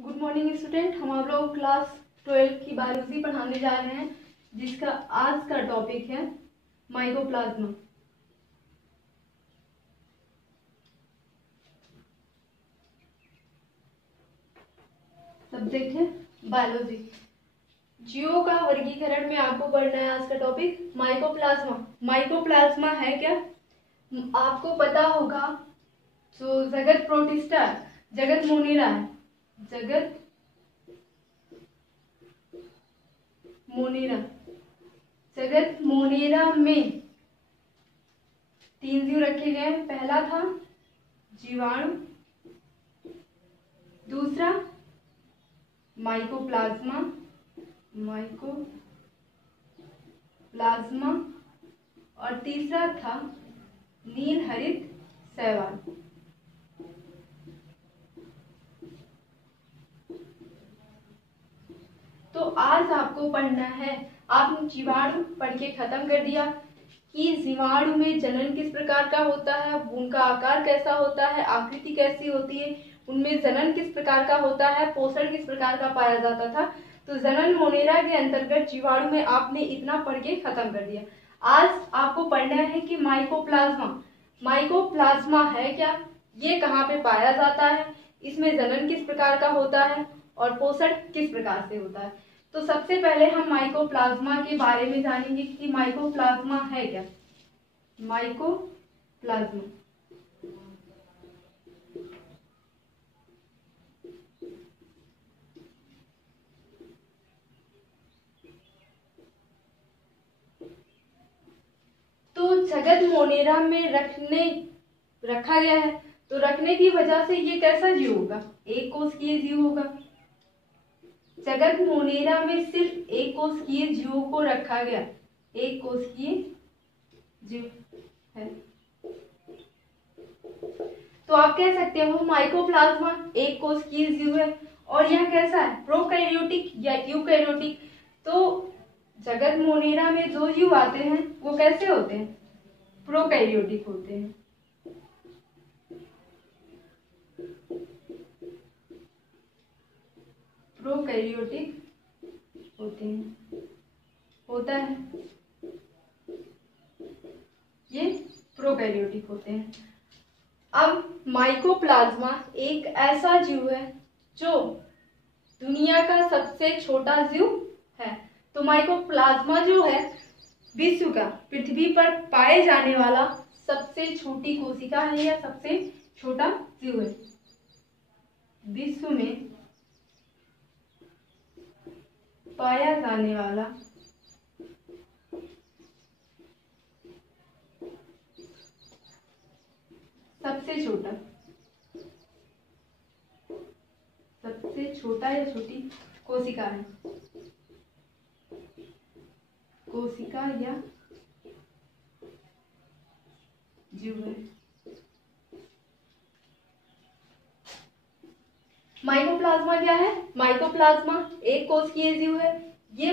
Good morning student. हम लोग class 12 की बायोलॉजी पढ़ाने जा रहे हैं, जिसका आज का टॉपिक है माइकोप्लाज्मा। सब्जेक्ट है बायोलॉजी। जीवों का वर्गीकरण में आपको पढ़ना है आज का टॉपिक माइकोप्लाज्मा। माइकोप्लाज्मा है क्या, आपको पता होगा। जो जगत प्रोटिस्टा, जगत मोनेरा है, जगत मोनेरा, जगत मोनेरा में 3 जीव रखे गए हैं। पहला था जीवाणु, दूसरा माइकोप्लाज्मा, माइकोप्लाज्मा और तीसरा था नील हरित शैवाल। तो आज आपको पढ़ना है, आपने जीवाणु पढ़ के खत्म कर दिया कि जीवाणु में जनन किस प्रकार का होता है, उनका आकार कैसा होता है, आकृति कैसी होती है, उनमें जनन किस प्रकार का होता है, पोषण किस प्रकार का पाया जाता था। तो जनन मोनेरा के अंतर्गत जीवाणु में आपने इतना पढ़ के खत्म कर दिया। आज आपको पढ़ना है कि माइकोप्लाज्मा है क्या, ये कहाँ पे पाया जाता है, इसमें जनन किस प्रकार का होता है और पोषण किस प्रकार से होता है। तो सबसे पहले हम माइकोप्लाज्मा के बारे में जानेंगे कि माइकोप्लाज्मा है क्या। माइकोप्लाज्मा तो जगत मोनेरा में रखा गया है, तो रखने की वजह से ये कैसा जीव होगा, एक कोशिकीय जीव होगा। जगत मोनेरा में सिर्फ एक कोशिकीय जीवों को रखा गया, एक कोशिकीय जीव है। तो आप कह सकते हो माइकोप्लाज्मा एक कोशिकीय जीव है। और यह कैसा है, प्रोकैरियोटिक या यूकैरियोटिक। तो जगत मोनेरा में जो जीव आते हैं वो कैसे होते हैं, प्रोकैरियोटिक होते हैं। प्रोकैरियोटिक होते हैं, होता है, ये प्रोकैरियोटिक होते हैं। अब माइकोप्लाज्मा एक ऐसा जीव है जो दुनिया का सबसे छोटा जीव है। तो माइकोप्लाज्मा जो है विश्व का, पृथ्वी पर पाए जाने वाला सबसे छोटी कोशिका है या सबसे छोटा जीव है। विश्व में पाया जाने वाला सबसे छोटा या छोटी कोशिका है, कोशिका या जीव है। माइकोप्लाज्मा क्या है, माइकोप्लाज्मा एक कोशिकीय जीव है, ये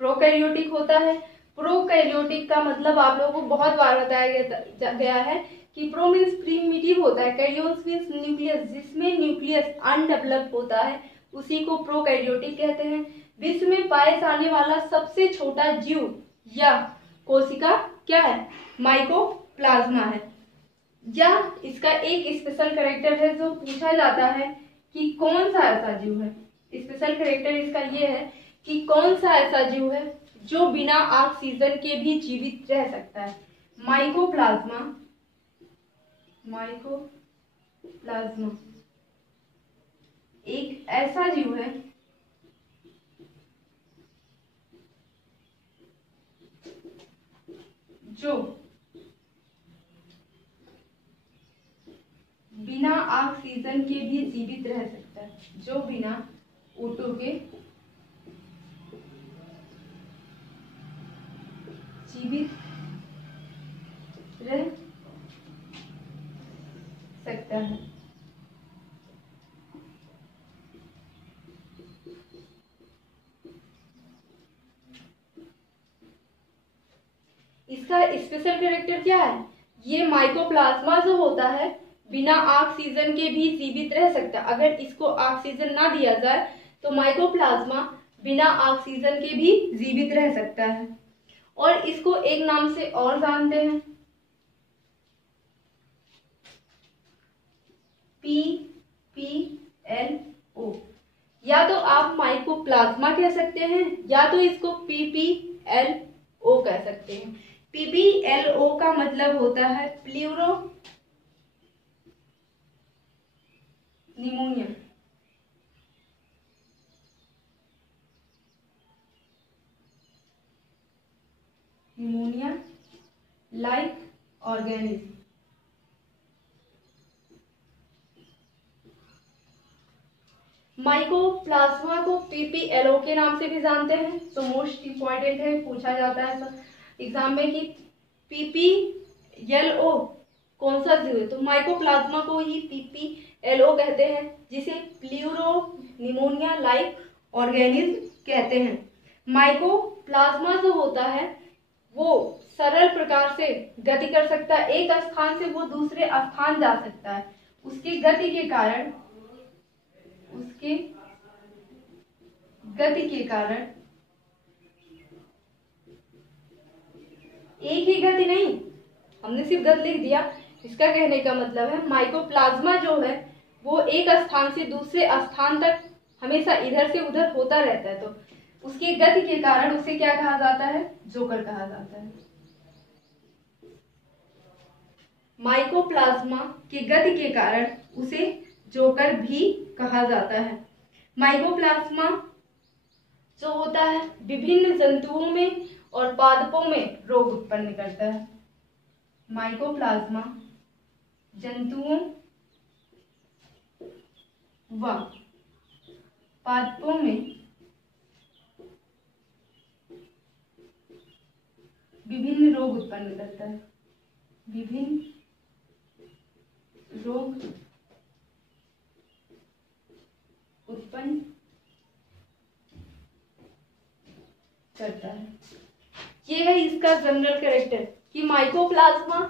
प्रोकैरियोटिक होता है। प्रोकैरियोटिक का मतलब आप लोगों को बहुत बार बताया गया है कि प्रो मीन्स प्रीमिटिव होता है, कैरियोस मीन्स न्यूक्लियस, जिसमें न्यूक्लियस अनडेवलप्ड होता है उसी को प्रोकैरियोटिक कहते हैं। विश्व में पाए जाने वाला सबसे छोटा जीव या कोशिका क्या है, माइकोप्लाज्मा है। या इसका एक स्पेशल कैरेक्टर है जो पूछा जाता है कि कौन सा ऐसा जीव है। स्पेशल कैरेक्टर इसका ये है कि कौन सा ऐसा जीव है जो बिना ऑक्सीजन के भी जीवित रह सकता है। माइकोप्लाज्मा एक ऐसा जीव है जो बिना ऑक्सीजन के भी जीवित रह सकता है, जो बिना O2 के जीवित रह सकता है। इसका स्पेशल कैरेक्टर क्या है, ये माइकोप्लाज्मा जो होता है बिना ऑक्सीजन के भी जीवित रह सकता है। अगर इसको ऑक्सीजन ना दिया जाए तो माइकोप्लाज्मा बिना ऑक्सीजन के भी जीवित रह सकता है। और इसको एक नाम से और जानते हैं, PPLO। या तो आप माइकोप्लाज्मा कह सकते हैं या तो इसको PPLO कह सकते हैं। PPLO का मतलब होता है pleuro pneumonia. Pneumonia like organism. Mycoplasma को PPLO के नाम से भी जानते हैं। तो मोस्ट इंपॉर्टेंट है, पूछा जाता है एग्जाम में कि PPLO कौन सा जीव है, तो माइकोप्लाज्मा को ही PPLO कहते हैं, जिसे प्लूरो निमोनिया लाइक ऑर्गेनिज्म कहते हैं। माइकोप्लाज्मा जो होता है वो सरल प्रकार से गति कर सकता है, एक स्थान से वो दूसरे स्थान जा सकता है। उसकी गति के कारण एक ही गति नहीं, हमने सिर्फ गति लिख दिया, इसका कहने का मतलब है माइकोप्लाज्मा जो है वो एक स्थान से दूसरे स्थान तक हमेशा इधर से उधर होता रहता है। तो उसकी गति के कारण उसे क्या कहा जाता है, जोकर कहा जाता है। माइकोप्लाज्मा की गति के कारण उसे जोकर भी कहा जाता है। माइकोप्लाज्मा जो होता है विभिन्न जंतुओं में और पादपों में रोग उत्पन्न करता है। माइकोप्लाज्मा जंतुओं व पादपों में विभिन्न रोग उत्पन्न करता है। विभिन्न रोग उत्पन्न करता है। ये है इसका जनरल कैरेक्टर कि माइकोप्लाज्मा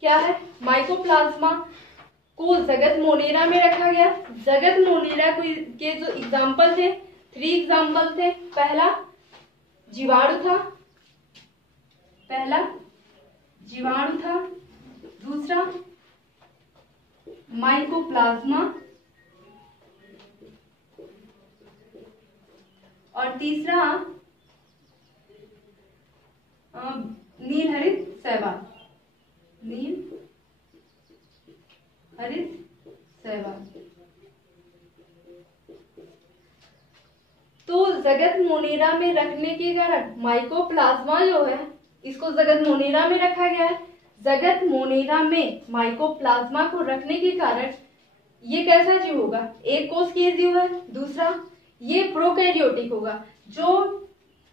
क्या है। माइकोप्लाज्मा को जगत मोनेरा में रखा गया। जगत मोनेरा के जो एग्जाम्पल थे, 3 एग्जाम्पल थे। पहला जीवाणु था, दूसरा माइकोप्लाज्मा और तीसरा नीलहरित शैवाल। तो जगत मोनेरा में रखने के कारण माइकोप्लाज्मा जो है इसको जगत मोनेरा में रखा गया है। जगत मोनेरा में माइकोप्लाज्मा को रखने के कारण ये कैसा जीव होगा, एक कोशिकीय जीव है। दूसरा ये प्रोकैरियोटिक होगा। जो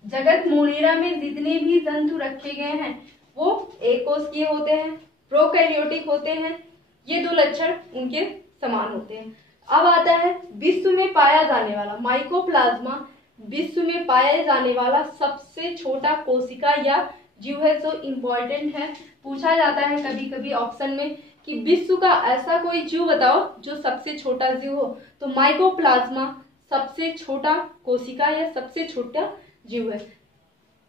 जगत मोनेरा में जितने भी जंतु रखे गए हैं वो एक कोशिकीय होते हैं, प्रोकैरियोटिक होते हैं। ये 2 लक्षण उनके समान होते हैं। अब आता है विश्व में पाया जाने वाला माइकोप्लाज्मा, विश्व में पाया जाने वाला सबसे छोटा कोशिका या जीव है। जो इम्पोर्टेंट है, पूछा जाता है कभी कभी ऑप्शन में कि विश्व का ऐसा कोई जीव बताओ जो सबसे छोटा जीव हो। तो माइकोप्लाज्मा सबसे छोटा कोशिका या सबसे छोटा जीव है।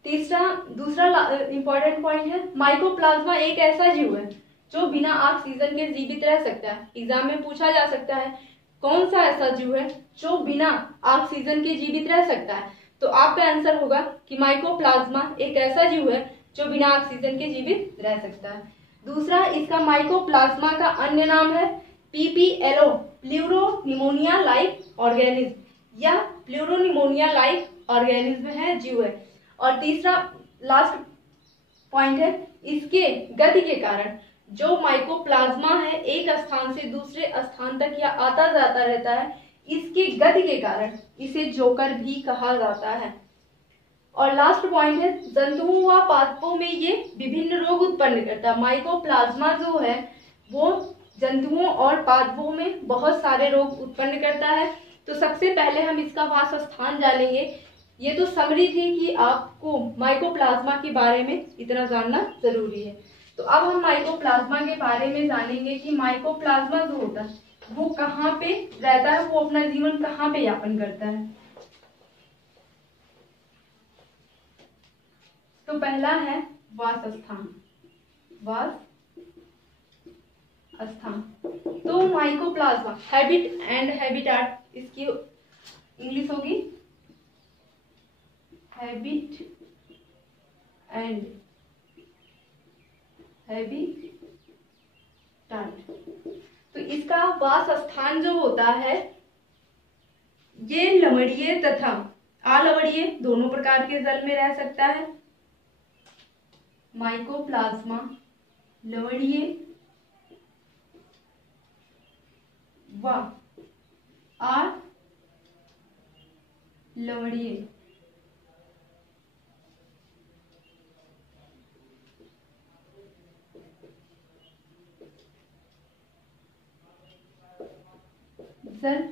दूसरा इंपॉर्टेंट पॉइंट है, माइकोप्लाज्मा एक ऐसा जीव है जो बिना ऑक्सीजन के जीवित रह सकता है। एग्जाम में पूछा जा सकता है कौन सा ऐसा जीव है जो बिना ऑक्सीजन के जीवित रह सकता है। तो आपका आंसर होगा कि माइकोप्लाज्मा एक ऐसा जीव है जो बिना ऑक्सीजन के जीवित रह सकता है। दूसरा, इसका माइकोप्लाज्मा का अन्य नाम है PPLO, pleuro pneumonia like organism या प्लूरो निमोनिया लाइक ऑर्गेनिज्म है, जीव है। और तीसरा लास्ट पॉइंट है, इसके गति के कारण जो माइकोप्लाज्मा है एक स्थान से दूसरे स्थान तक या आता जाता रहता है, इसकी गति के कारण इसे जोकर भी कहा जाता है। और लास्ट पॉइंट है, जंतुओं व पादपों में ये विभिन्न रोग उत्पन्न करता है। माइकोप्लाज्मा जो है वो जंतुओं और पादपों में बहुत सारे रोग उत्पन्न करता है। तो सबसे पहले हम इसका वास स्थान जानेंगे। ये तो समरी थी कि आपको माइकोप्लाज्मा के बारे में इतना जानना जरूरी है। तो अब हम माइकोप्लाज्मा के बारे में जानेंगे कि माइकोप्लाज्मा जो होता है वो कहाँ पे रहता है, वो अपना जीवन कहाँ पे यापन करता है। तो पहला है वास स्थान। वास स्थान तो माइकोप्लाज्मा हैबिट एंड हैबिटाट, इसकी इंग्लिश होगी हैबिट एंड हैबिटाट। तो इसका वास स्थान जो होता है ये लवणीय तथा अलवणीय दोनों प्रकार के जल में रह सकता है। माइकोप्लाज्मा लवणीय व अलवणीय जल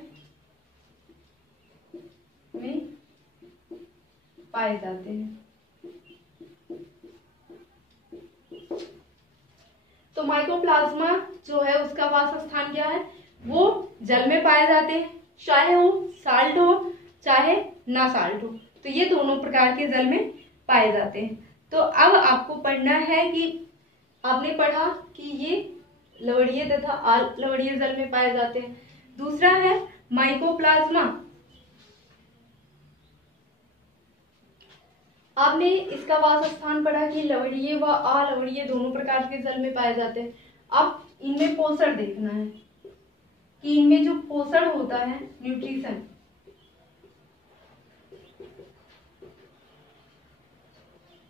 में पाए जाते हैं। तो माइकोप्लाज्मा जो है उसका वास स्थान क्या है, वो जल में पाए जाते हैं, चाहे वो साल्ट हो चाहे ना साल्ट हो, तो ये दोनों प्रकार के जल में पाए जाते हैं। तो अब आपको पढ़ना है कि आपने पढ़ा कि ये लवणीय तथा अलवणीय जल में पाए जाते हैं। दूसरा है माइकोप्लाज्मा, आपने इसका वास स्थान पढ़ा कि लवणीय व अलवणीय दोनों प्रकार के जल में पाए जाते हैं। अब इनमें पोषण देखना है कि इनमें जो पोषण होता है, न्यूट्रिशन,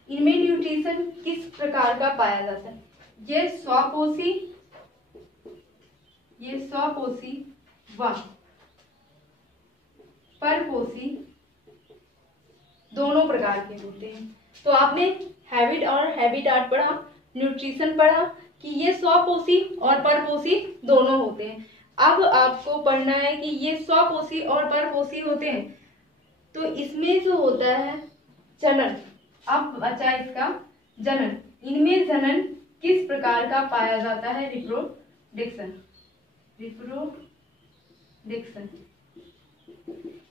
इनमें न्यूट्रिशन किस प्रकार का पाया जाता है। ये स्वपोषी व परपोषी दोनों प्रकार के होते हैं। तो आपने हैबिट और हैबिटाट पढ़ा, न्यूट्रिशन पढ़ा कि ये स्वपोषी और परपोषी दोनों होते हैं। अब आपको पढ़ना है कि ये स्वपोषी और परपोषी होते हैं, तो इसमें जो होता है जनन, अब बचा इसका जनन, इनमें जनन किस प्रकार का पाया जाता है, रिप्रोडक्शन।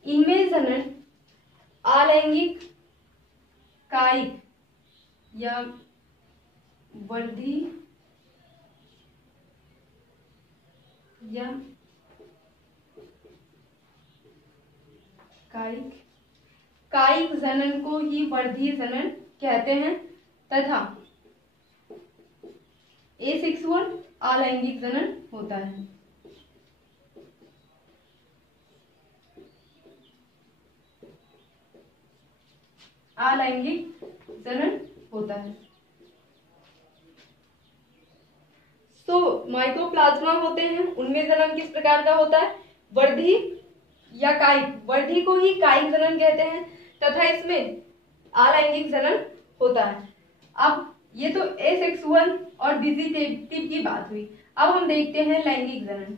इनमें जनन अलैंगिक, कायिक या वृद्धि या कायिक जनन को ही वृद्धि जनन कहते हैं तथा एसेक्सुअल अलैंगिक जनन होता है। अलैंगिक जनन होता है। तो माइकोप्लाज्मा होते हैं, उनमें जनन किस प्रकार का होता है, वृद्धि या कायिक, वृद्धि को ही कायिक जनन कहते हैं तथा इसमें अलैंगिक जनन होता है। अब ये तो एसेक्सुअल और वेजिटेटिव की बात हुई। अब हम देखते हैं लैंगिक जनन।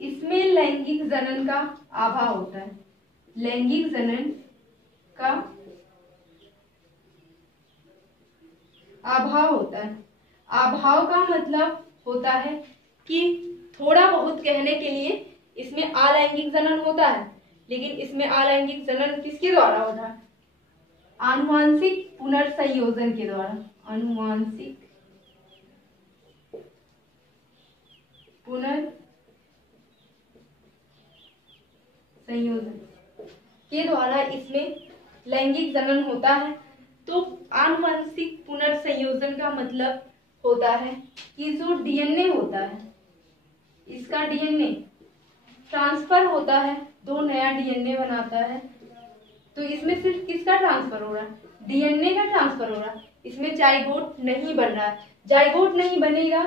इसमें लैंगिक जनन का अभाव होता है। लैंगिक जनन का अभाव होता है। अभाव का मतलब होता है कि थोड़ा बहुत कहने के लिए इसमें अलैंगिक जनन होता है, लेकिन इसमें अलैंगिक जनन किसके द्वारा होता है, आनुवांशिक पुनर्संयोजन के द्वारा। आनुवांशिक पुनर्संयोजन के द्वारा इसमें लैंगिक जनन होता है। तो आनुवंशिक पुनर्संयोजन का मतलब होता है कि जो डीएनए होता है, इसका डीएनए ट्रांसफर होता है, दो नया डीएनए बनाता है। तो इसमें सिर्फ किसका ट्रांसफर हो रहा है, डीएनए का ट्रांसफर हो रहा है। इसमें जाइगोट नहीं बन रहा है। जाइगोट नहीं बनेगा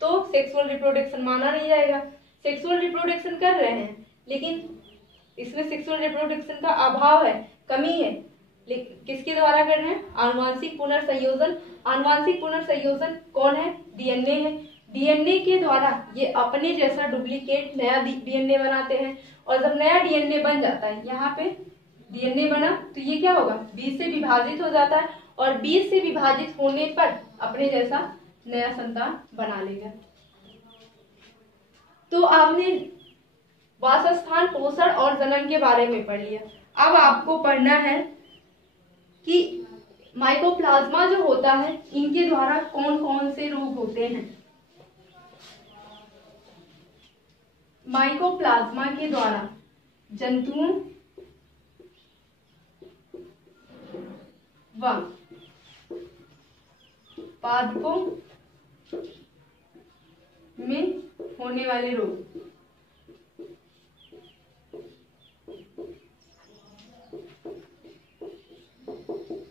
तो सेक्सुअल रिप्रोडक्शन माना नहीं जाएगा। सेक्सुअल रिप्रोडक्शन कर रहे हैं, लेकिन इसमें सेक्सुअल रिप्रोडक्शन का अभाव है, कमी है। किसके द्वारा कर रहे हैं, आनुवांशिक पुनर्संयोजन। आनुवांशिक पुनर्संयोजन कौन है, डीएनए है। डीएनए के द्वारा ये अपने जैसा डुप्लीकेट नया डीएनए बनाते हैं, और जब नया डीएनए बन जाता है, यहाँ पे डीएनए बना तो ये क्या होगा, 20 से विभाजित हो जाता है, और 20 से विभाजित होने पर अपने जैसा नया संतान बना लेगा। तो आपने वासस्थान, पोषण और जनन के बारे में पढ़ लिया। अब आपको पढ़ना है कि माइकोप्लाज्मा जो होता है इनके द्वारा कौन कौन से रोग होते हैं। माइकोप्लाज्मा के द्वारा जंतुओं व पादपों में होने वाले रोग।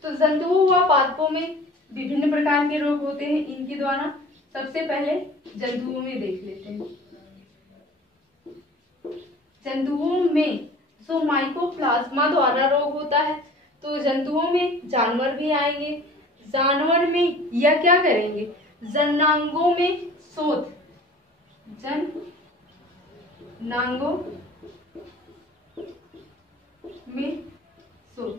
तो जंतुओं व पादपों में विभिन्न प्रकार के रोग होते हैं इनके द्वारा। सबसे पहले जंतुओं में देख लेते हैं। जंतुओं में जो माइकोप्लाज्मा द्वारा रोग होता है, तो जंतुओं में जानवर भी आएंगे। जानवर में यह क्या करेंगे, जननांगों में शोथ, जननांगों में शोथ।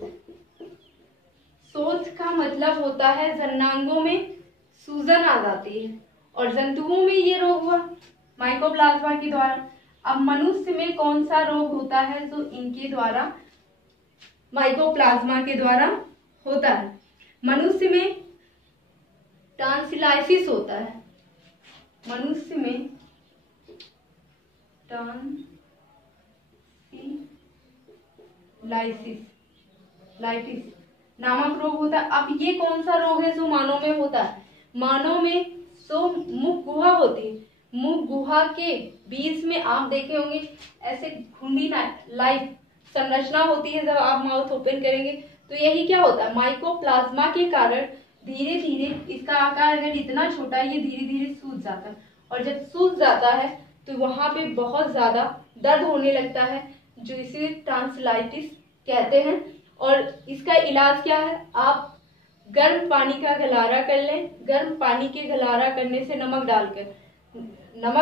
शोथ का मतलब होता है जननांगों में सूजन आ जाती है, और जंतुओं में ये रोग हुआ माइकोप्लाज्मा के द्वारा। अब मनुष्य में कौन सा रोग होता है जो इनके द्वारा, माइकोप्लाज्मा के द्वारा होता है। मनुष्य में टॉन्सिलाइटिस होता है। मनुष्य में टॉन्सिलाइटिस नामक रोग होता है। अब ये कौन सा रोग है जो मानव में होता है। मानव में जो मुख गुहा होती है, मुख गुहा के बीच में आप देखे होंगे ऐसे घुंडी लाइक संरचना होती है। जब आप माउथ ओपन करेंगे तो यही क्या होता है, माइकोप्लाज्मा के कारण धीरे धीरे इसका आकार अगर इतना छोटा है, ये धीरे धीरे सूज जाता है, और जब सूज जाता है तो वहां पे बहुत ज्यादा दर्द होने लगता है, जो इसे टॉन्सिलाइटिस कहते हैं। और इसका इलाज क्या है, आप गर्म पानी का गलारा कर लें। गर्म पानी के गलारा करने से नमक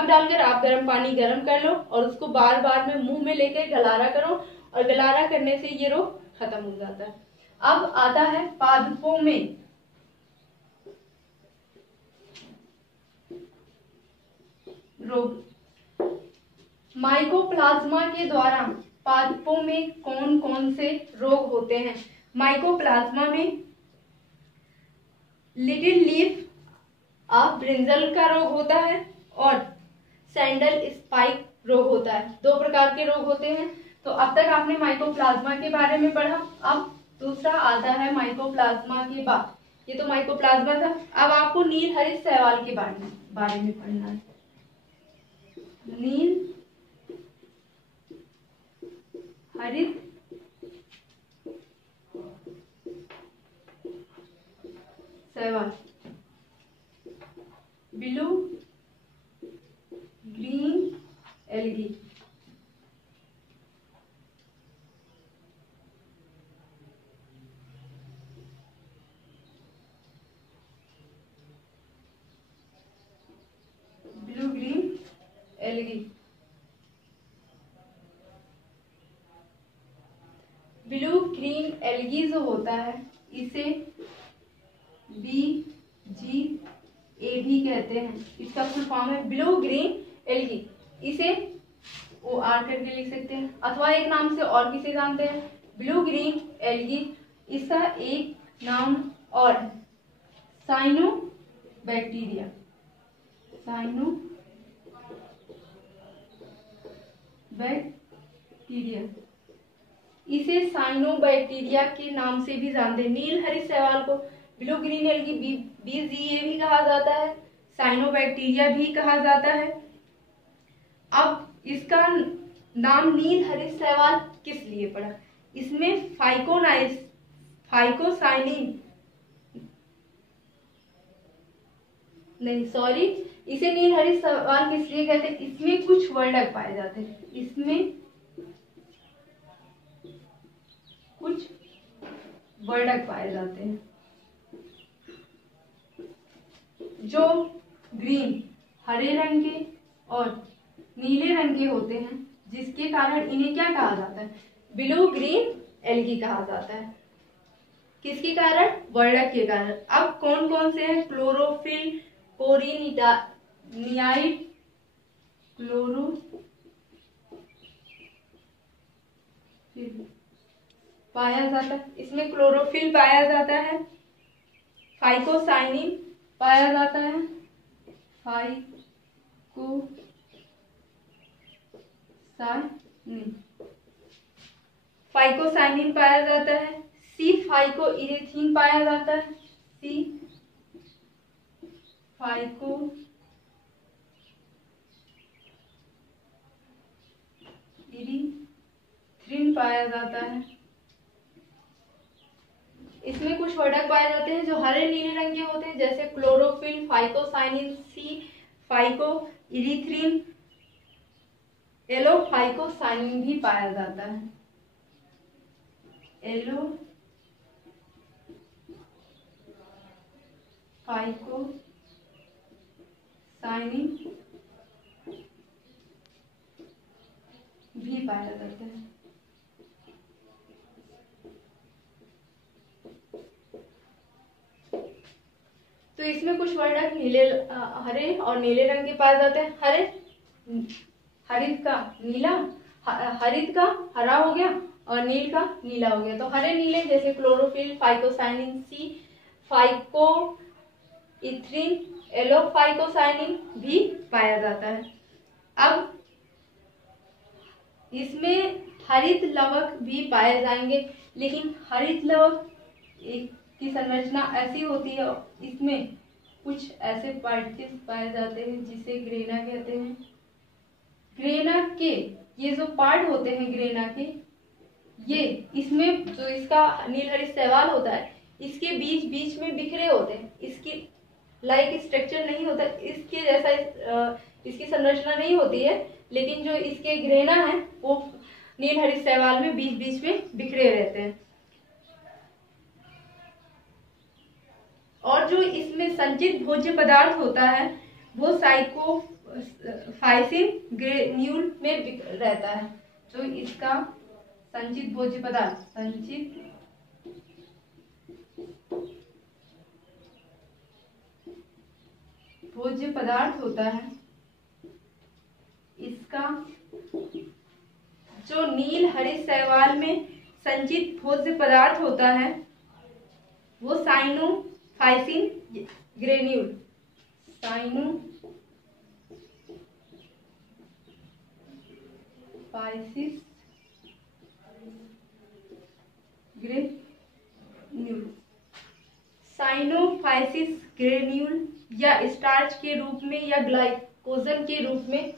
डालकर आप गर्म पानी गर्म कर लो, और उसको बार बार में मुंह में लेकर गलारा करो, और गलारा करने से ये रोग खत्म हो जाता है। अब आता है पादपों में। रोग माइकोप्लाज्मा के द्वारा पादपों में कौन कौन से रोग होते हैं। माइकोप्लाज्मा में लिटिल लीफ ब्रिंजल का रोग होता है, और सैंडल स्पाइक रोग होता है। दो प्रकार के रोग होते हैं। तो अब तक आपने माइकोप्लाज्मा के बारे में पढ़ा। अब दूसरा आता है माइकोप्लाज्मा के बाद, ये तो माइकोप्लाज्मा था। अब आपको नील हरित शैवाल के बारे में पढ़ना है। नील हरित शैवाल, blue green algae. Blue green algae. Blue green algae जो होता है इसे BGA भी कहते हैं। इसका फुल फॉर्म है ब्लू ग्रीन एल्गी। इसे OR करके लिख सकते हैं, अथवा एक नाम से और किसे जानते हैं, ब्लू ग्रीन एल्गी। इसका एक नाम और साइनोबैक्टीरिया। इसे साइनोबैक्टीरिया के नाम से भी जानते हैं। नील हरित शैवाल को ब्लू ग्रीन एल्गी BGA भी कहा जाता है, साइनोबैक्टीरिया भी कहा जाता है। अब इसका नाम नील हरित शैवाल किस लिए पड़ा, इसमें इसे नील हरित शैवाल किस लिए कहते हैं, इसमें कुछ वर्णक पाए जाते हैं। इसमें कुछ वर्णक पाए जाते हैं जो ग्रीन हरे रंग के और नीले रंग के होते हैं, जिसके कारण इन्हें क्या कहा जाता है, ब्लू ग्रीन एल्गी कहा जाता है। किसके कारण? वर्णक के कारण। अब कौन कौन से हैं? क्लोरोफिल, पोरिनियाइड, क्लोरोफिल पाया जाता है, इसमें क्लोरोफिल पाया जाता है, फाइकोसाइनिन पाया जाता है, फाइकोसाइनिन पाया जाता है, सी फाइको इरेथीन पाया जाता है, सी फाइको इरीथ्रिन पाया जाता है। इसमें कुछ वर्णक पाए जाते हैं जो हरे नीले रंग के होते हैं, जैसे क्लोरोफिल, फाइकोसाइनिन, सी फाइको इरीथ्रिन, एलो फाइकोसाइनिन भी पाया जाता है, एलो फाइकोसाइनिन भी पाया जाता है। तो इसमें कुछ वर्णक हरे और नीले रंग के पाए जाते हैं। हरित का नीला, हरित का हरा हो गया और नील का नीला हो गया। तो हरे नीले जैसे क्लोरोफिल, फाइकोसाइनिन, सी फाइको इथ्रिन, एलो फाइकोसाइनिन भी पाया जाता है। अब इसमें हरित लवक भी पाए जाएंगे, लेकिन हरित लवक की संरचना ऐसी होती है, इसमें कुछ ऐसे पार्टिकल्स पाए जाते हैं जिसे ग्रेना कहते हैं। ग्रेना के ये जो पार्ट होते हैं ग्रेना के, ये इसमें जो इसका नील हरित शैवाल होता है, इसके बीच बीच में बिखरे होते हैं, इसकी लाइक स्ट्रक्चर नहीं होता, इसके जैसा इसकी संरचना नहीं होती है, लेकिन जो इसके ग्रेना है वो नील हरित शैवाल में बीच बीच में बिखरे रहते हैं। और जो इसमें संचित भोज्य पदार्थ होता है वो साइकोफाइसिन ग्रेन्यूल में रहता है। जो इसका संचित भोज्य पदार्थ, संचित भोज्य पदार्थ होता है, इसका जो नील हरित शैवाल में संचित भोज्य पदार्थ होता है वो cyanophycin granule, cyanophyceae granule, cyanophyceae granule या स्टार्च के रूप में या ग्लाइकोजन के रूप में,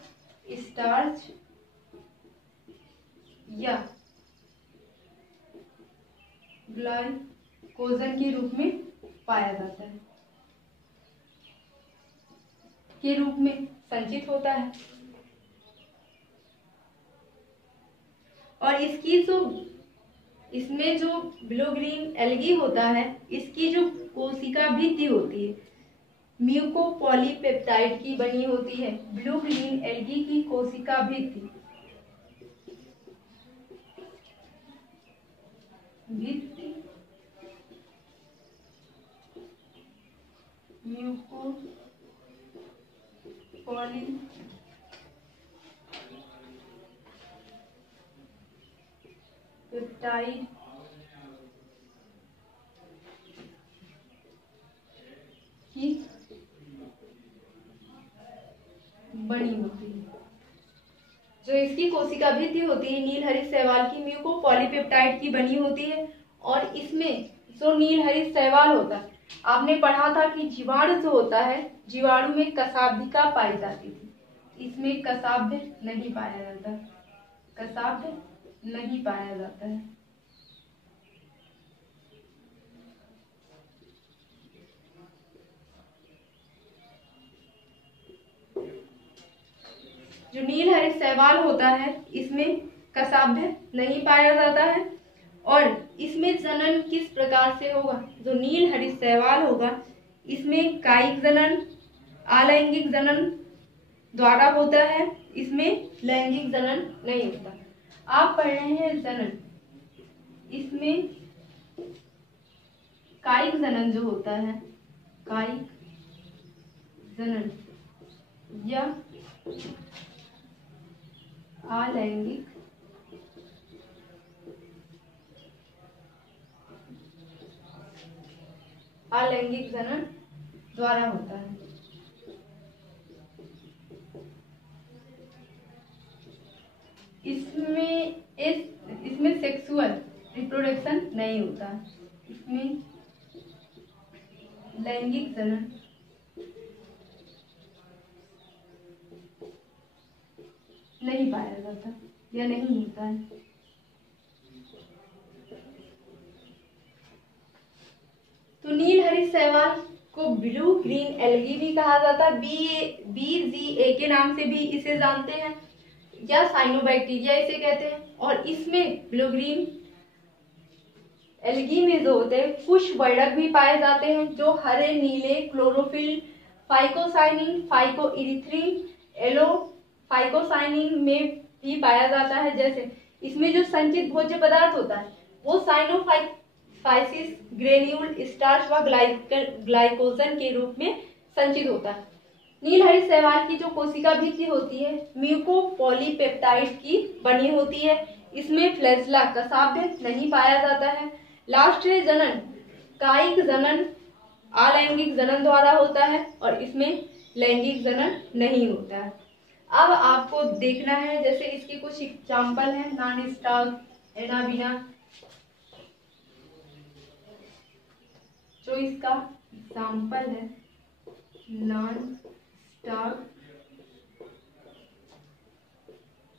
स्टार्च या ग्लाइकोजन के रूप में पाया जाता है, के रूप में संचित होता है। और इसकी जो इसमें जो ब्लू ग्रीन एल्गी होता है, इसकी जो कोशिका भित्ति होती है म्यूकोपॉलीपेप्टाइड की बनी होती है। ब्लू ग्रीन एल्गी की कोशिका भित्ति म्यूकोपॉलीपेप्टाइड की बनी होती है। जो इसकी कोशिका भित्ति होती है नील हरित शैवाल की म्यूकोपॉलीपेप्टाइड की बनी होती है। और इसमें जो नील हरित शैवाल होता है, आपने पढ़ा था कि जीवाणु जो होता है, जीवाणु में कशाब्दिका पाई जाती थी, इसमें कशाब्द नहीं पाया जाता, कशाब्द नहीं पाया जाता है। जो नील हरित शैवाल होता है इसमें कशाब्द नहीं पाया जाता है। और इसमें जनन किस प्रकार से होगा? जो नील हरित शैवाल होगा इसमें कायिक जनन, अलैंगिक जनन द्वारा होता है, इसमें लैंगिक जनन नहीं होता। आप पढ़ रहे हैं जनन, इसमें कायिक जनन जो होता है, कायिक जनन या अलैंगिक जनन द्वारा होता है। इसमें सेक्सुअल रिप्रोडक्शन नहीं होता, इसमें लैंगिक जनन नहीं पाया जाता या नहीं होता है। तो नील हरित शैवाल को ब्लू ग्रीन एल्गी भी कहा जाता है, BGA के नाम से भी इसे जानते हैं, या साइनोबैक्टीरिया इसे कहते हैं। और इसमें ब्लू ग्रीन एल्गी में जो होते हैं कुछ वर्णक भी पाए जाते हैं, जो हरे, नीले, क्लोरोफिल, फाइकोसाइनिन, फाइकोइरिथ्रिन, एलो फाइकोसाइनिन में भी पाया जाता है। जैसे इसमें जो संचित भोज्य पदार्थ होता है वो साइनोफाइसिस, ग्रेन्यूल, स्टार्च व ग्लाइकोजन के रूप में संचित होता है। नील हरित शैवाल की जो कोशिका भित्ति होती है म्यूकोपॉलीपेप्टाइड की बनी होती है। इसमें फ्लैजेला कशाभ्य नहीं पाया जाता है। लास्ट जनन कायिक जनन अलैंगिक जनन द्वारा होता है और इसमें लैंगिक जनन नहीं होता है। अब आपको देखना है, जैसे इसके कुछ एग्जाम्पल है, नॉन स्टॉक, एनाबिना, जो इसका एग्जाम्पल है नॉन स्टॉक,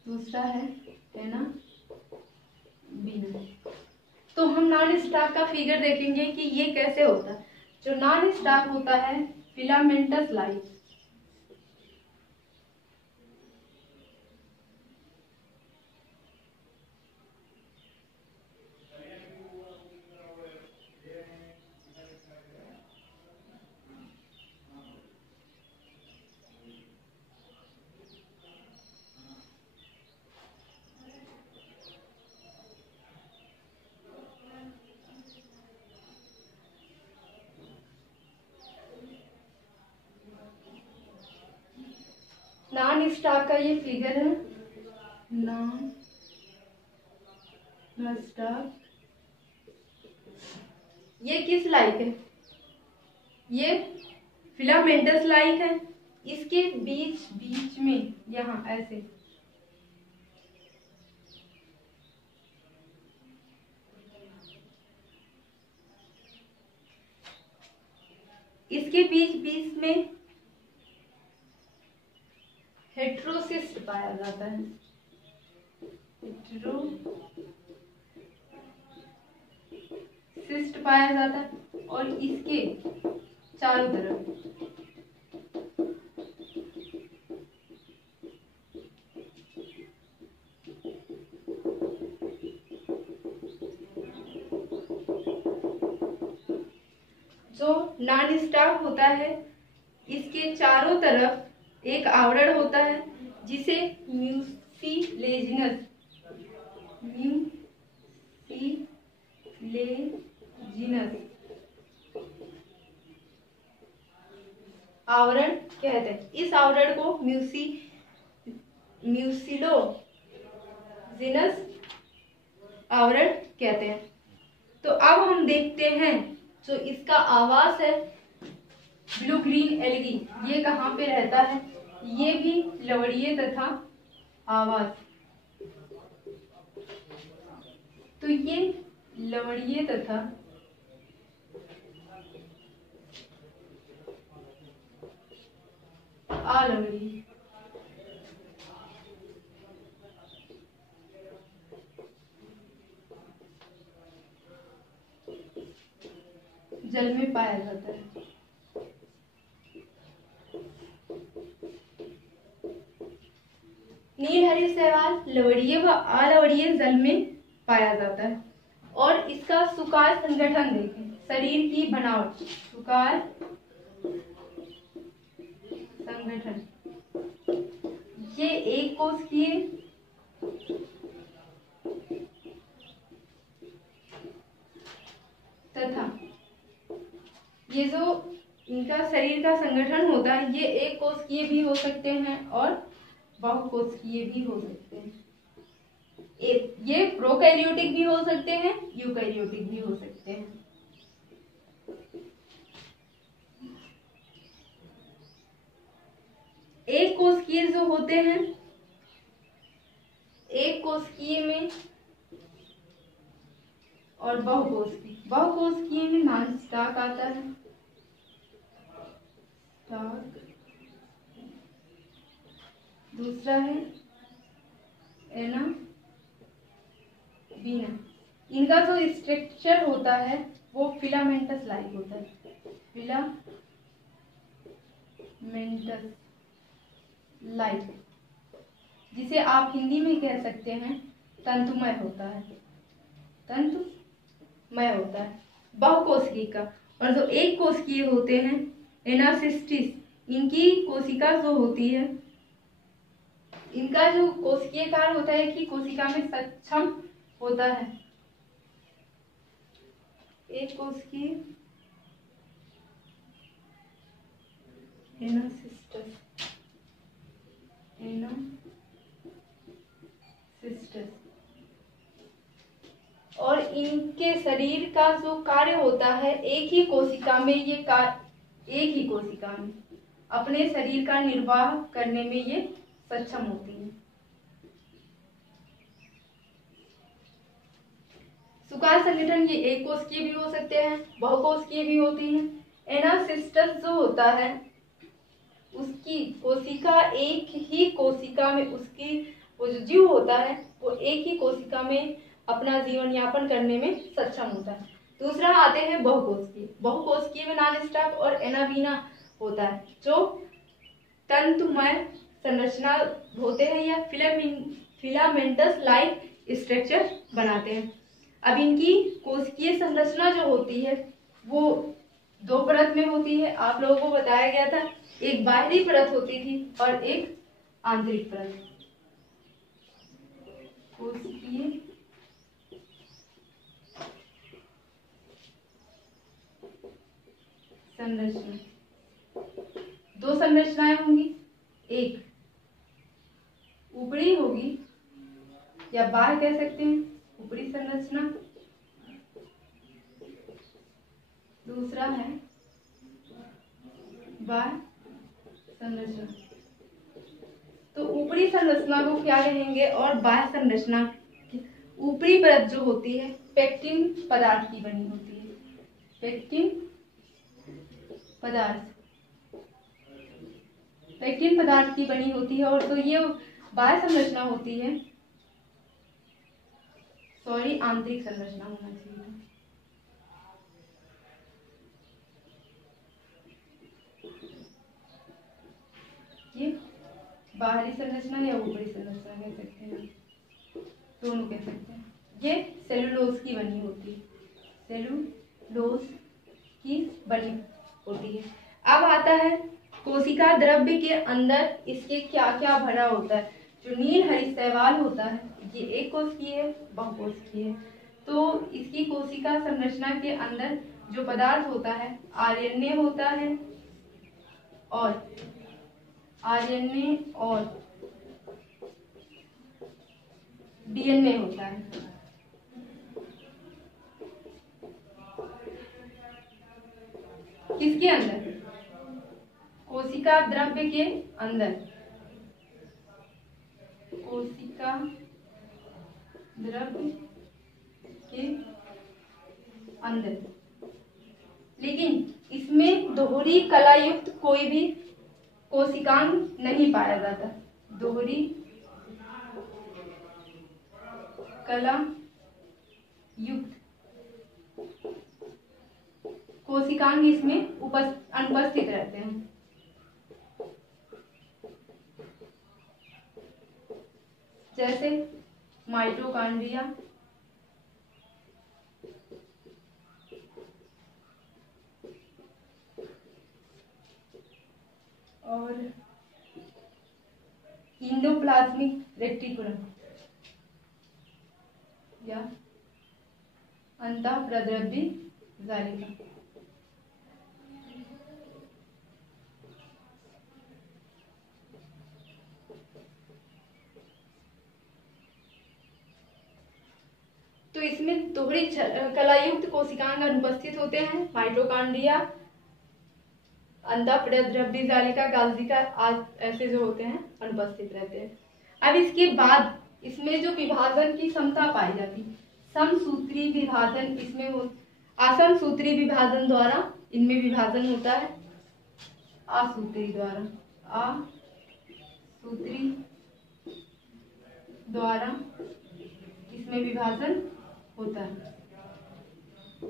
दूसरा है ना बिना। तो हम नॉन स्टॉक का फिगर देखेंगे कि ये कैसे होता है। जो नॉन स्टॉक होता है फिलामेंटस लाइक, नॉन स्टॉक का ये फिगर है, नॉन स्टॉक। ये किस लाइक है, ये फिलामेंटस लाइक है। इसके बीच में यहाँ ऐसे इसके बीच में हेट्रोसिस्ट पाया जाता है, हेट्रोसिस्ट पाया जाता है। और इसके चारों तरफ जो नॉन स्टॉक होता है इसके चारों तरफ एक आवरण होता है जिसे म्यूसिलेजिनस आवरण कहते हैं। इस आवरण को म्यूसिलोजिनस आवरण कहते हैं। तो अब हम देखते हैं जो इसका आवास है ब्लू ग्रीन एल्गी, ये कहाँ पे रहता है। ये भी लवणीय तथा आवास, तो ये लवणीय तथा अलवणीय जल में पाया जाता है। नील हरित शैवाल लवणीय व अलवणीय जल में पाया जाता है। और इसका सुकाय संगठन देखें, शरीर की बनावट, सुकाय संगठन, ये एक कोशिकीय तथा ये जो इनका शरीर का संगठन होता है ये एक कोशिकीय भी हो सकते हैं और बहुकोशिकीय भी हो सकते हैं। ये प्रोकैरियोटिक भी हो सकते हैं, यूकैरियोटिक भी हो सकते हैं। एक कोशिकीय जो होते हैं, एक कोशिकीय में और बहुकोशिकीय में नॉन स्टॉक आता है, स्टॉक। दूसरा है एना बीना। इनका जो स्ट्रक्चर होता है वो फिलामेंटस लाइक होता है, फिलामेंटस लाइक, जिसे आप हिंदी में कह सकते हैं तंतुमय होता है, तंतुमय होता है बहुकोशिकीय का। और जो एक कोशिकीय होते हैं एनासिस्टिस, इनकी कोशिका जो होती है, इनका जो कोशिकीय कार्य होता है कि कोशिका में सक्षम होता है। एक कोशिकीय एनासिस्टस, और इनके शरीर का जो कार्य होता है एक ही कोशिका में एक ही कोशिका में अपने शरीर का निर्वाह करने में ये सक्षम होती है। सुकाल संगठन ये एक कोशिकीय भी हो सकते हैं, बहुकोशिकीय भी होती हैं। एनासिस्टस जो होता है उसकी कोशिका एक ही कोशिका में, उसकी वो जो जीव होता है वो एक ही कोशिका में अपना जीवन यापन करने में सक्षम होता है। दूसरा आते हैं बहुकोशिकीय में नॉन स्टॉप और एनाबीना होता है जो तंतुमय संरचना होते हैं या फिलामेंटस लाइक स्ट्रक्चर बनाते हैं। अब इनकी कोशिकीय संरचना जो होती है वो दो परत में होती है। आप लोगों को बताया गया था, एक बाहरी परत होती थी और एक आंतरिक परत। कोशिकीय संरचना, दो संरचनाएं होंगी, एक ऊपरी होगी या बाह्य कह सकते हैं, ऊपरी संरचना। दूसरा है बाह्य संरचना। तो ऊपरी संरचना को क्या कहेंगे और बाह्य संरचना, ऊपरी परत जो होती है पेक्टिन पदार्थ की बनी होती है, पेक्टिन पदार्थ की बनी होती है। और तो ये बाह्य संरचना होती है, आंतरिक संरचना होना चाहिए। ये बाहरी संरचना या ऊपरी संरचना कह सकते हैं, दोनों कह सकते हैं। ये सेलुलोज की बनी होती है, सेलुलोज की बनी होती है। अब आता है कोशिका द्रव्य के अंदर इसके क्या क्या भरा होता है। जो नील हरित शैवाल होता है ये एक कोशिकीय है, बहुकोशिकीय है। तो इसकी कोशिका संरचना के अंदर जो पदार्थ होता है आरएनए होता है और डीएनए होता है। किसके अंदर? कोशिका द्रव्य के अंदर, कोशिका द्रव्य के अंदर। लेकिन इसमें दोहरी कला युक्त कोई भी कोशिकांग नहीं पाया जाता। दोहरी कला युक्त कोशिकांग इसमें अनुपस्थित रहते हैं। जैसे माइटोकॉन्ड्रिया, और इंडोप्लाज्मिक रेटिकुलम या अंतःप्रद्रव्य जालिका। तो इसमें दोहरी कलायुक्त कोशिकांग अनुपस्थित होते हैं। माइटोकॉन्ड्रिया, अंतःप्रद्रव्य जालिका, गाल्जिका आदि ऐसे जो होते हैं अनुपस्थित रहते हैं। अब इसके बाद इसमें जो विभाजन की क्षमता पाई जाती है, समसूत्री विभाजन इसमें असमसूत्री विभाजन द्वारा इनमें विभाजन होता है। असूत्री द्वारा इसमें विभाजन होता है।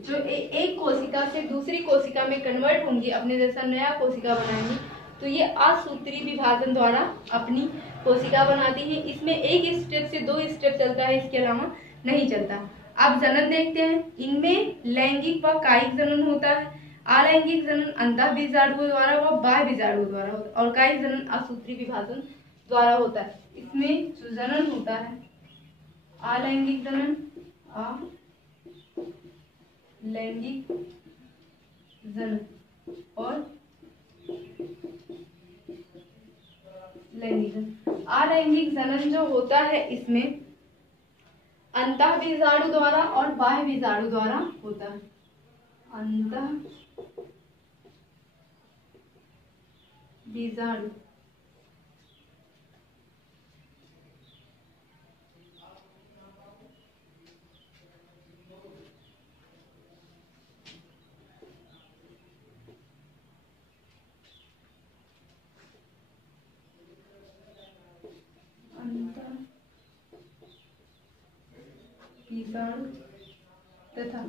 जो एक कोशिका से दूसरी कोशिका में कन्वर्ट होंगी, अपने जैसा नया कोशिका बनाएंगी, तो ये असूत्री विभाजन द्वारा अपनी कोशिका बनाती है। इसमें एक स्टेप से 2 स्टेप चलता है, इसके अलावा नहीं चलता। अब जनन देखते हैं। इनमें लैंगिक व कायिक जनन होता है। अलैंगिक जनन अंतःबीजाणुओं द्वारा व बाह्य बीजाणुओं द्वारा होता है और कायिक जनन असूत्री विभाजन द्वारा होता है। इसमें जो जनन होता है अलैंगिक जनन, लैंगिक जनन और लैंगिक जनन। अलैंगिक जनन जो होता है इसमें अंतःबीजाणु द्वारा और बाह्य बीजाणु द्वारा होता है। अंतःबीजाणु बीजाणु तथा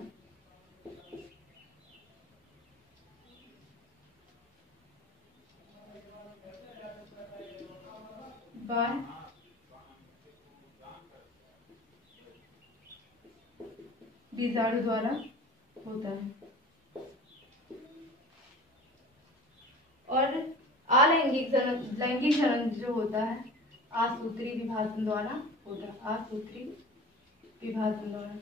बाह्य बीजाणु द्वारा होता है। और अलैंगिक जनन, लैंगिक जनन जो होता है असूत्री विभाजन द्वारा होता है। असूत्री विभाजन द्वारा।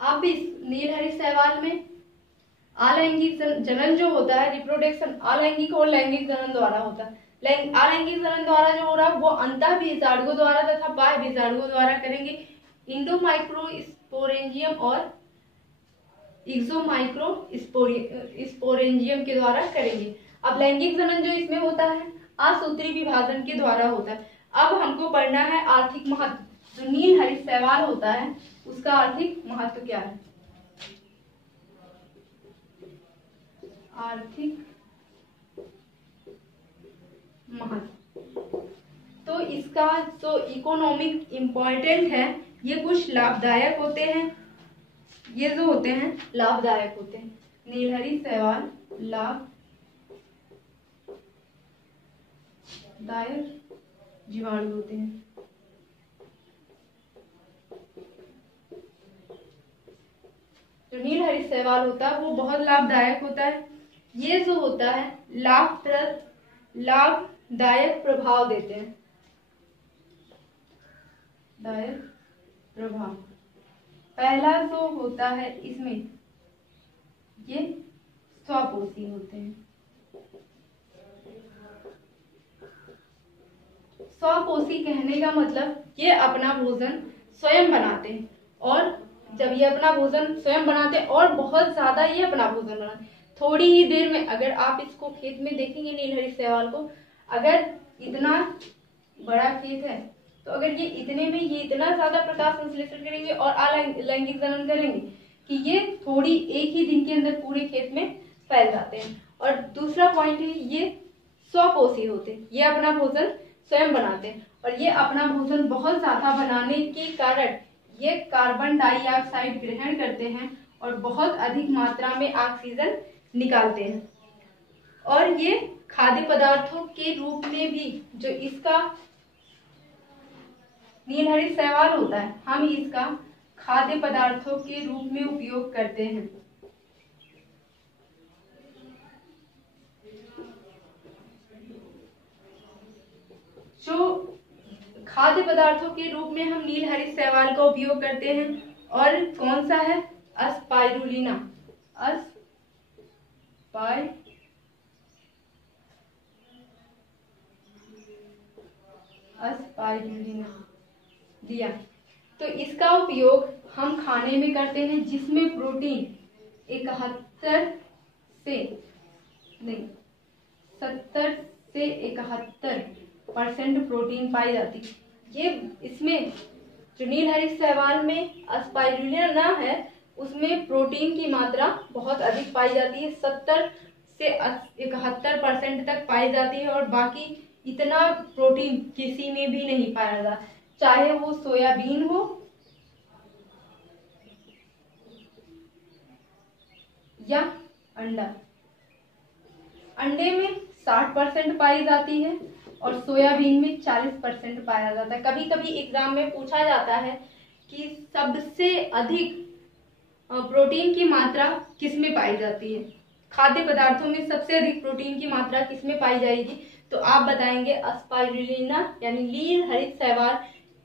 अब इस नीलहरी शैवाल में अलैंगिक जनन जो होता है, रिप्रोडक्शन अलैंगिक और लैंगिक जनन द्वारा होता है। अलैंगिक जनन द्वारा जो हो रहा है वो अंतःबीजाणुओं द्वारा तथा बाह्य बीजाणुओं द्वारा करेंगे। इंडोमाइक्रोस्पोरेंजियम और एक्सोमाइक्रोस्पोरेंजियम के द्वारा करेंगे। अब लैंगिक जनन जो इसमें होता है असूत्री विभाजन के द्वारा होता है। अब हमको पढ़ना है आर्थिक महत्व। जो नीलहरी शैवाल होता है उसका आर्थिक महत्व क्या है। आर्थिक महत्व तो इसका जो इकोनॉमिक इम्पोर्टेंट है, ये कुछ लाभदायक होते हैं। ये जो होते हैं लाभदायक होते हैं। नीलहरी शैवाल लाभदायक जीवाणु होते हैं। जो नीलहरी शैवाल होता है वो बहुत लाभदायक होता है। ये जो होता है लाभदायक प्रभाव देते हैं। दायक प्रभाव पहला जो होता है इसमें ये स्वपोषी होते हैं। स्वपोषी कहने का मतलब ये अपना भोजन स्वयं बनाते हैं, और जब ये अपना भोजन स्वयं बनाते हैं और बहुत ज्यादा ये अपना भोजन बनाते हैं, थोड़ी ही देर में अगर आप इसको खेत में देखेंगे नीलहरी शैवाल को, अगर इतना बड़ा खेत है तो अगर ये इतने में ये इतना ज्यादा प्रकाश संश्लेषण करेंगे और अलैंगिक जनन करेंगे कि ये थोड़ी एक ही दिन के अंदर पूरे खेत में फैल जाते हैं। और दूसरा पॉइंट है ये स्वपोषी होते हैं, ये अपना भोजन स्वयं बनाते हैं और ये अपना भोजन बहुत ज्यादा बनाने के कारण ये कार्बन डाइऑक्साइड ग्रहण करते हैं और बहुत अधिक मात्रा में ऑक्सीजन निकालते हैं। और ये खाद्य पदार्थों के रूप में भी जो इसका नीलहरी शैवाल होता है, हम इसका खाद्य पदार्थों के रूप में उपयोग करते हैं। जो खाद्य पदार्थों के रूप में हम नीलहरी शैवाल का उपयोग करते हैं और कौन सा है, स्पाइरुलिना। अस्पाइरुलिना दिया। तो इसका उपयोग हम खाने में करते हैं जिसमें प्रोटीन 70 से 71% प्रोटीन पाई जाती है। ये इसमें जो नीलहरी शैवाल में अस्पाइरुलिना है उसमें प्रोटीन की मात्रा बहुत अधिक पाई जाती है, 70 से 71% तक पाई जाती है, और बाकी इतना प्रोटीन किसी में भी नहीं पाया जाता, चाहे वो सोयाबीन हो या अंडा। अंडे में 60% पाई जाती है और सोयाबीन में 40% पाया जाता है। कभी कभी एग्जाम में पूछा जाता है कि सबसे अधिक प्रोटीन की मात्रा किसमें पाई जाती है, खाद्य पदार्थों में सबसे अधिक प्रोटीन की मात्रा किसमें पाई जाएगी, तो आप बताएंगे अस्पाइरुलिना यानी नीलहरित शैवाल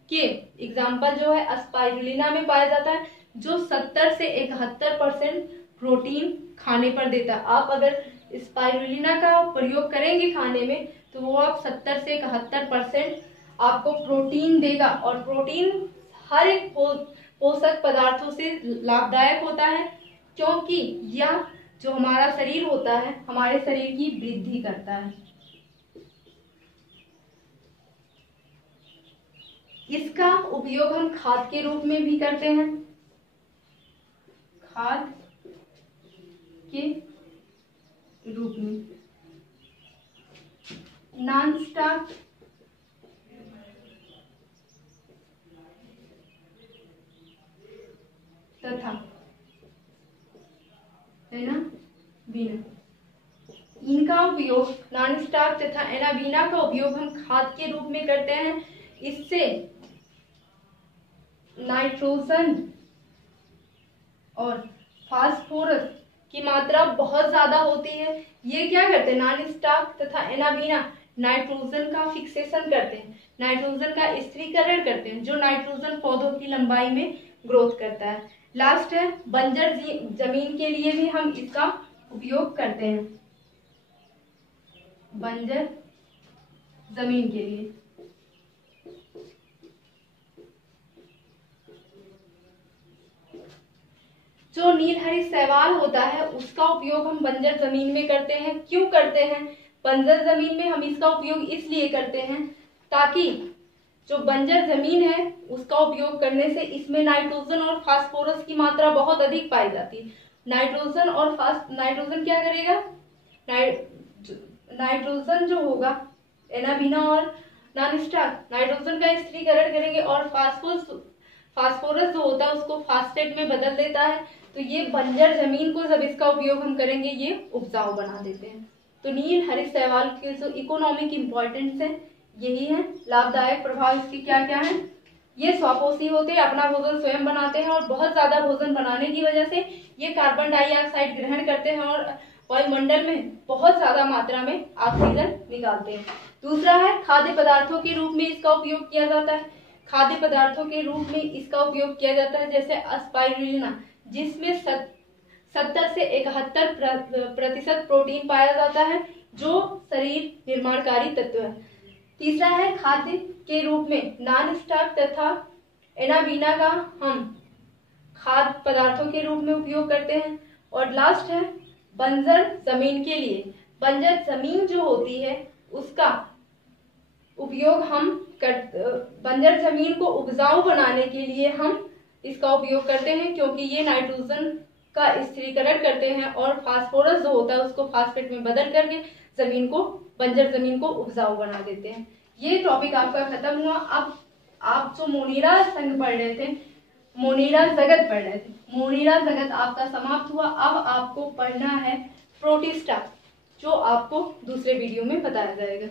के एग्जाम्पल जो है अस्पाइरुलिना में पाया जाता है, जो 70 से 71% प्रोटीन खाने पर देता है। आप अगर स्पाइरुलिना का प्रयोग करेंगे खाने में तो वो आप 70 से 71% आपको प्रोटीन देगा, और प्रोटीन हर एक पोषक पदार्थों से लाभदायक होता है, क्योंकि यह जो हमारा शरीर होता है हमारे शरीर की वृद्धि करता है। इसका उपयोग हम खाद के रूप में भी करते हैं, खाद के रूप में। नॉन स्टार्च तथा एनाबीना, इनका उपयोग नॉन स्टार्च तथा एनाबीना का उपयोग हम खाद के रूप में करते हैं। इससे नाइट्रोजन और फास्फोरस की मात्रा बहुत ज्यादा होती है। ये क्या करते हैं, नॉन स्टार्च तथा एनाबीना नाइट्रोजन का फिक्सेशन करते हैं, नाइट्रोजन का स्थिरीकरण करते हैं, जो नाइट्रोजन पौधों की लंबाई में ग्रोथ करता है। लास्ट है बंजर जमीन के लिए भी हम इसका उपयोग करते हैं, बंजर जमीन के लिए। जो नीलहरी शैवाल होता है उसका उपयोग हम बंजर जमीन में करते हैं। क्यों करते हैं, बंजर जमीन में हम इसका उपयोग इसलिए करते हैं ताकि जो बंजर जमीन है उसका उपयोग करने से इसमें नाइट्रोजन और फास्फोरस की मात्रा बहुत अधिक पाई जाती है। नाइट्रोजन क्या करेगा, नाइट्रोजन जो होगा एनाबीना और नॉन स्टार्च नाइट्रोजन का स्थिरीकरण करेंगे, और फास्फोरस जो होता है उसको फास्फेट में बदल देता है। तो ये बंजर जमीन को जब इसका उपयोग हम करेंगे ये उपजाऊ बना देते हैं। तो नीलहरित शैवाल के जो इकोनॉमिक इम्पोर्टेंस है यही है। लाभदायक प्रभाव इसके क्या क्या है, ये स्वपोषी होते हैं, अपना भोजन स्वयं बनाते हैं, और बहुत ज्यादा भोजन बनाने की वजह से ये कार्बन डाइऑक्साइड ग्रहण करते हैं और वायुमंडल में बहुत ज्यादा मात्रा में ऑक्सीजन निकालते हैं। दूसरा है खाद्य पदार्थों के रूप में इसका उपयोग किया जाता है। खाद्य पदार्थों के रूप में इसका उपयोग किया जाता है, जैसे अस्पाइरुलिना जिसमें 70 से 71% प्रोटीन पाया जाता है, जो शरीर निर्माणकारी तत्व है। तीसरा है खाद्य के रूप में नॉन स्टार्च तथा एनाबीना का हम खाद्य पदार्थों के रूप में उपयोग करते हैं। और लास्ट है बंजर जमीन के लिए। बंजर जमीन जो होती है उसका उपयोग हम बंजर जमीन को उपजाऊ बनाने के लिए हम इसका उपयोग करते हैं, क्योंकि ये नाइट्रोजन का स्थिरीकरण करते हैं और फास्फोरस जो होता है उसको फास्फेट में बदल करके बंजर जमीन को उपजाऊ बना देते हैं। ये टॉपिक आपका खत्म हुआ। अब आप जो मोनीरा संघ पढ़ रहे थे, मोनीरा जगत पढ़ रहे थे, मोनीरा जगत आपका समाप्त हुआ। अब आपको पढ़ना है प्रोटिस्टा, जो आपको दूसरे वीडियो में बताया जाएगा।